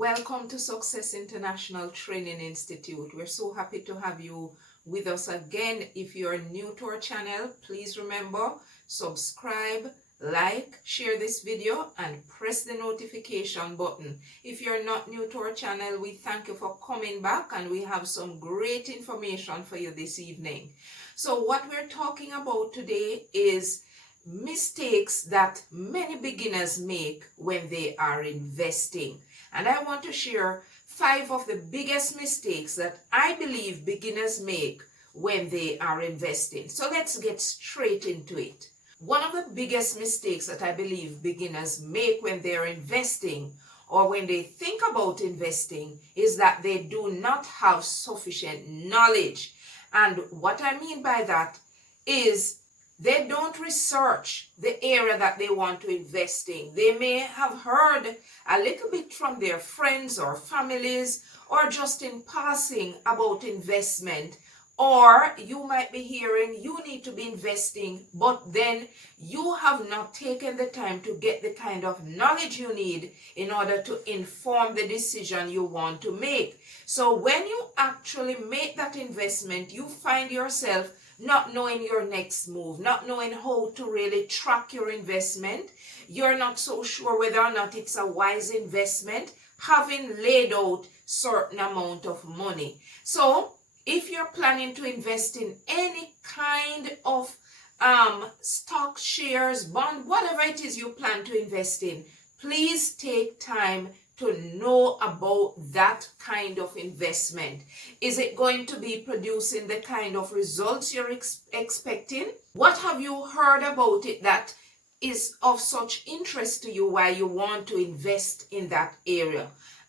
Welcome to Success International Training Institute. We're so happy to have you with us again. If you're new to our channel, please remember, subscribe, like, share this video, and press the notification button. If you're not new to our channel, we thank you for coming back, and we have some great information for you this evening. So what we're talking about today is mistakes that many beginners make when they are investing. And I want to share 5 of the biggest mistakes that I believe beginners make when they are investing. So let's get straight into it. One of the biggest mistakes that I believe beginners make when they're investing or when they think about investing is that they do not have sufficient knowledge. And what I mean by that is they don't research the area that they want to invest in. They may have heard a little bit from their friends or families or just in passing about investment, or you might be hearing you need to be investing, but then you have not taken the time to get the kind of knowledge you need in order to inform the decision you want to make. So when you actually make that investment, you find yourself not knowing your next move, not knowing how to really track your investment. You're not so sure whether or not it's a wise investment, having laid out certain amount of money. So if you're planning to invest in any kind of stock, shares, bond, whatever it is you plan to invest in, please take time to know about that kind of investment. Is it going to be producing the kind of results you're expecting? What have you heard about it that is of such interest to you why you want to invest in that area?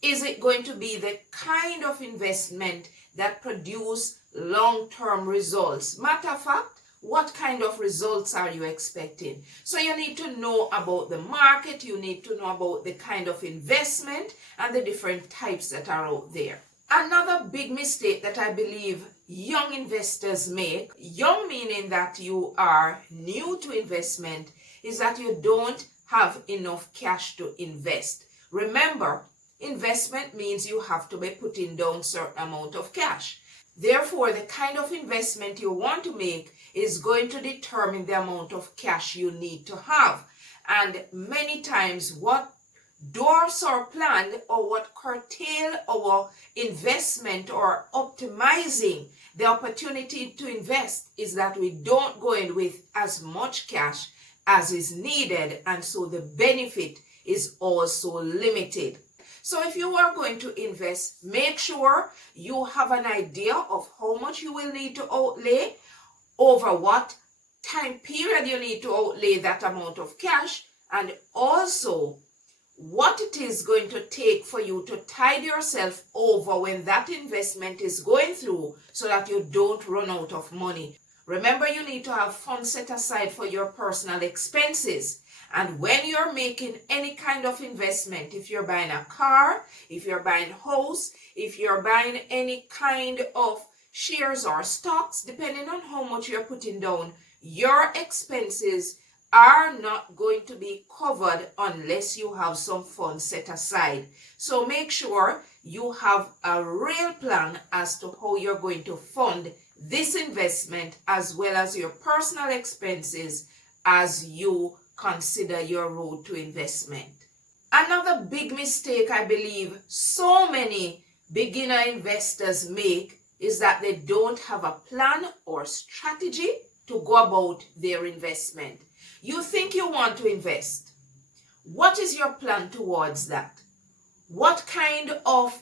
Is it going to be the kind of investment that produce long-term results? Matter of fact, what kind of results are you expecting? So you need to know about the market, you need to know about the kind of investment and the different types that are out there. Another big mistake that I believe young investors make, young meaning that you are new to investment, is that you don't have enough cash to invest. Remember, investment means you have to be putting down a certain amount of cash. Therefore, the kind of investment you want to make is going to determine the amount of cash you need to have. And many times what dwarfs our plan or what curtail our investment or optimizing the opportunity to invest is that we don't go in with as much cash as is needed, and so the benefit is also limited. So if you are going to invest, make sure you have an idea of how much you will need to outlay, over what time period you need to outlay that amount of cash, and also what it is going to take for you to tide yourself over when that investment is going through so that you don't run out of money. Remember, you need to have funds set aside for your personal expenses. And when you're making any kind of investment, if you're buying a car, if you're buying a house, if you're buying any kind of shares or stocks, depending on how much you're putting down, your expenses are not going to be covered unless you have some funds set aside. So make sure you have a real plan as to how you're going to fund this investment as well as your personal expenses as you consider your road to investment. Another big mistake I believe so many beginner investors make is that they don't have a plan or strategy to go about their investment. You think you want to invest. What is your plan towards that? What kind of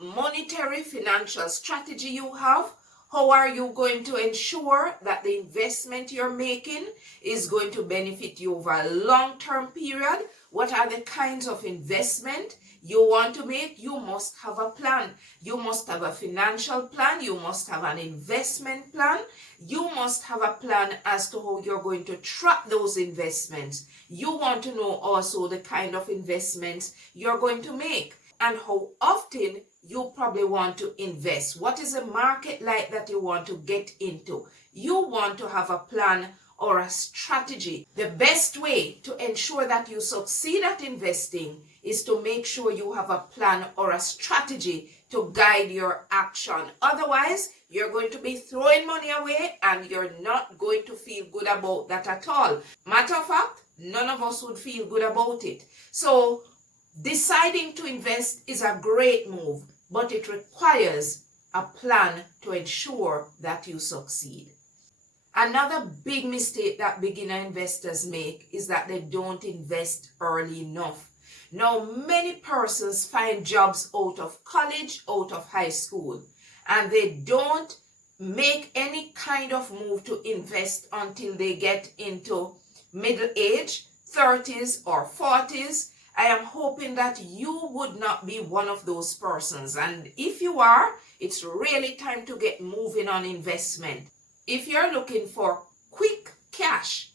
monetary financial strategy you have? How are you going to ensure that the investment you're making is going to benefit you over a long-term period? What are the kinds of investment you want to make? You must have a plan. You must have a financial plan. You must have an investment plan. You must have a plan as to how you're going to track those investments. You want to know also the kind of investments you're going to make and how often you probably want to invest. What is the market like that you want to get into? You want to have a plan or a strategy. The best way to ensure that you succeed at investing is to make sure you have a plan or a strategy to guide your action. Otherwise, you're going to be throwing money away and you're not going to feel good about that at all. Matter of fact, none of us would feel good about it. So deciding to invest is a great move, but it requires a plan to ensure that you succeed. Another big mistake that beginner investors make is that they don't invest early enough. Now, many persons find jobs out of college, out of high school, and they don't make any kind of move to invest until they get into middle age, 30s or 40s. I am hoping that you would not be one of those persons. And if you are, it's really time to get moving on investment. If you're looking for quick cash,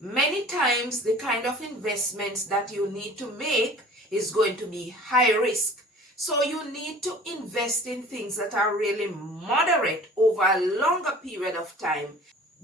many times the kind of investments that you need to make is going to be high risk. So you need to invest in things that are really moderate over a longer period of time.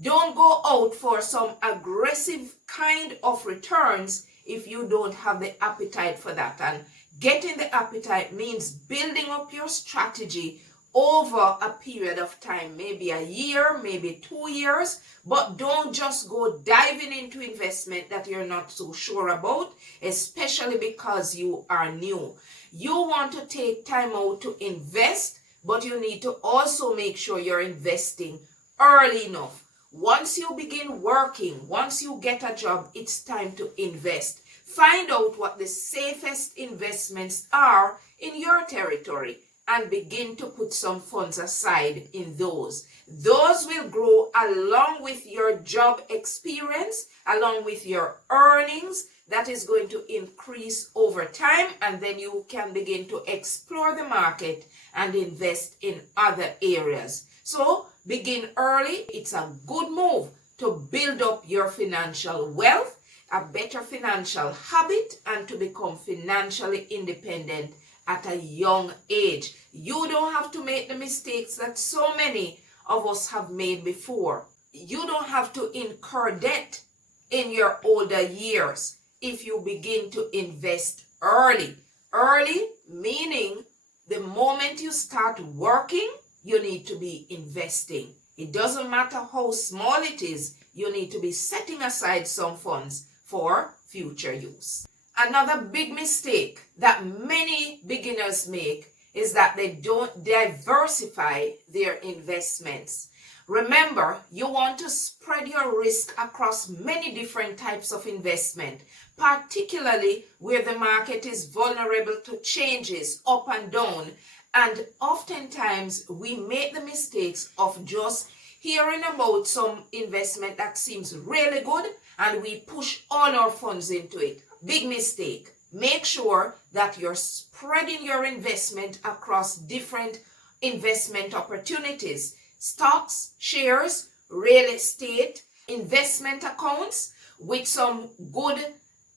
Don't go out for some aggressive kind of returns if you don't have the appetite for that. And getting the appetite means building up your strategy over a period of time, maybe a year, maybe 2 years, but don't just go diving into investment that you're not so sure about, especially because you are new. You want to take time out to invest, but you need to also make sure you're investing early enough. Once you begin working, once you get a job, it's time to invest. Find out what the safest investments are in your territory and begin to put some funds aside in those. Those will grow along with your job experience, along with your earnings. That is going to increase over time, and then you can begin to explore the market and invest in other areas. So begin early. It's a good move to build up your financial wealth, a better financial habit, and to become financially independent at a young age. You don't have to make the mistakes that so many of us have made before. You don't have to incur debt in your older years if you begin to invest early. Early meaning the moment you start working, you need to be investing. It doesn't matter how small it is, you need to be setting aside some funds for future use. Another big mistake that many beginners make is that they don't diversify their investments. Remember, you want to spread your risk across many different types of investment, particularly where the market is vulnerable to changes up and down. And oftentimes we make the mistakes of just hearing about some investment that seems really good and we push all our funds into it. Big mistake. Make sure that you're spreading your investment across different investment opportunities. Stocks, shares, real estate, investment accounts with some good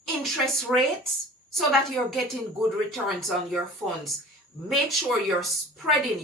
interest rates so that you're getting good returns on your funds. Make sure you're splitting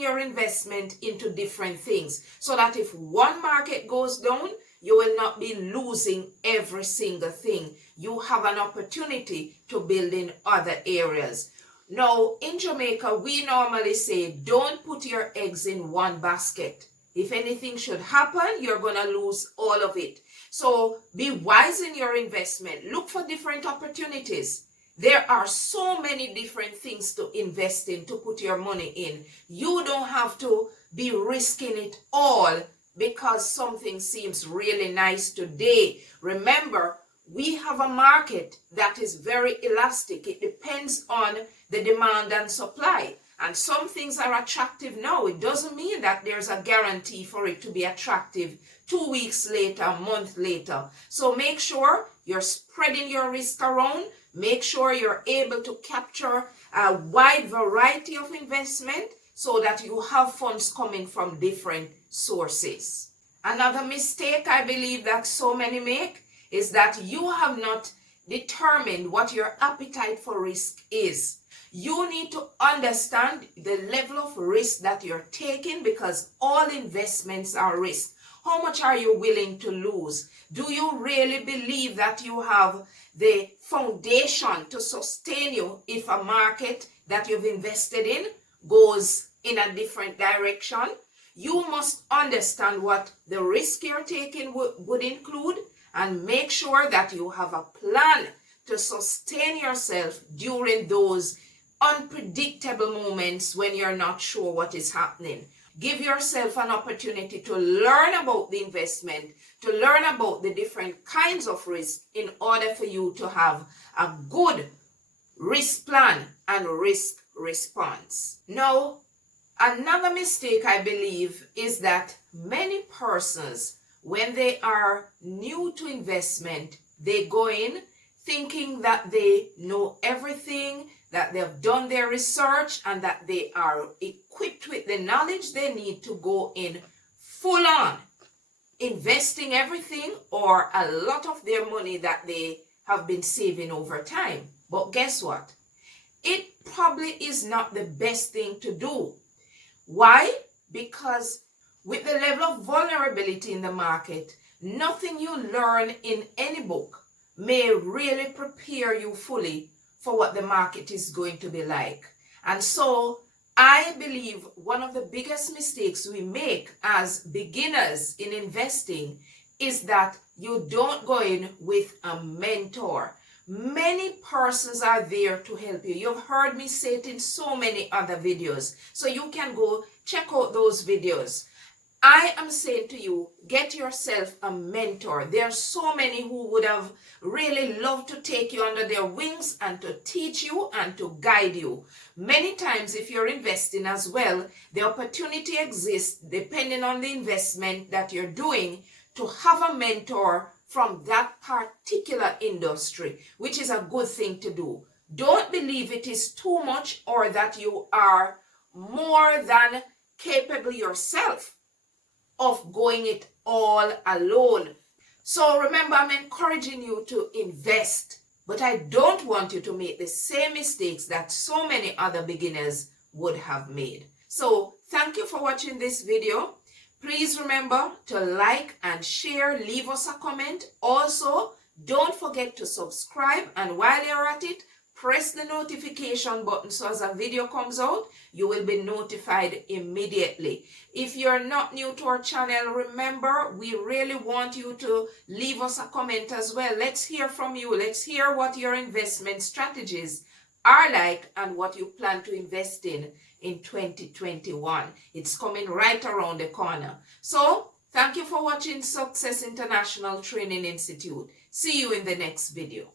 your investment into different things so that if one market goes down, you will not be losing every single thing. You have an opportunity to build in other areas. Now, in Jamaica, we normally say, don't put your eggs in one basket. If anything should happen, you're going to lose all of it. So be wise in your investment. Look for different opportunities. There are so many different things to invest in, to put your money in. You don't have to be risking it all because something seems really nice today. Remember, we have a market that is very elastic. It depends on the demand and supply. And some things are attractive now. It doesn't mean that there's a guarantee for it to be attractive 2 weeks later, a month later. So make sure you're spreading your risk around. Make sure you're able to capture a wide variety of investment so that you have funds coming from different sources. Another mistake I believe that so many make is that you have not determined what your appetite for risk is. You need to understand the level of risk that you're taking because all investments are risk. How much are you willing to lose? Do you really believe that you have the foundation to sustain you if a market that you've invested in goes in a different direction? You must understand what the risk you're taking would include, and make sure that you have a plan to sustain yourself during those unpredictable moments when you're not sure what is happening. Give yourself an opportunity to learn about the investment, to learn about the different kinds of risk in order for you to have a good risk plan and risk response. Now, another mistake I believe is that many persons, when they are new to investment, they go in thinking that they know everything, that they've done their research, and that they are equipped with the knowledge they need to go in full on, investing everything or a lot of their money that they have been saving over time. But guess what? It probably is not the best thing to do. Why? Because with the level of vulnerability in the market, nothing you learn in any book may really prepare you fully for what the market is going to be like. And so I believe one of the biggest mistakes we make as beginners in investing is that you don't go in with a mentor. Many persons are there to help you. You've heard me say it in so many other videos, so you can go check out those videos. I am saying to you, get yourself a mentor. There are so many who would have really loved to take you under their wings and to teach you and to guide you. Many times, if you're investing as well, the opportunity exists, depending on the investment that you're doing, to have a mentor from that particular industry, which is a good thing to do. Don't believe it is too much or that you are more than capable yourself of going it all alone. So remember, I'm encouraging you to invest, but I don't want you to make the same mistakes that so many other beginners would have made. So thank you for watching this video. Please remember to like and share, leave us a comment. Also, don't forget to subscribe, and while you're at it, press the notification button so as a video comes out, you will be notified immediately. If you're not new to our channel, remember, we really want you to leave us a comment as well. Let's hear from you. Let's hear what your investment strategies are like and what you plan to invest in 2021. It's coming right around the corner. So, thank you for watching Success International Training Institute. See you in the next video.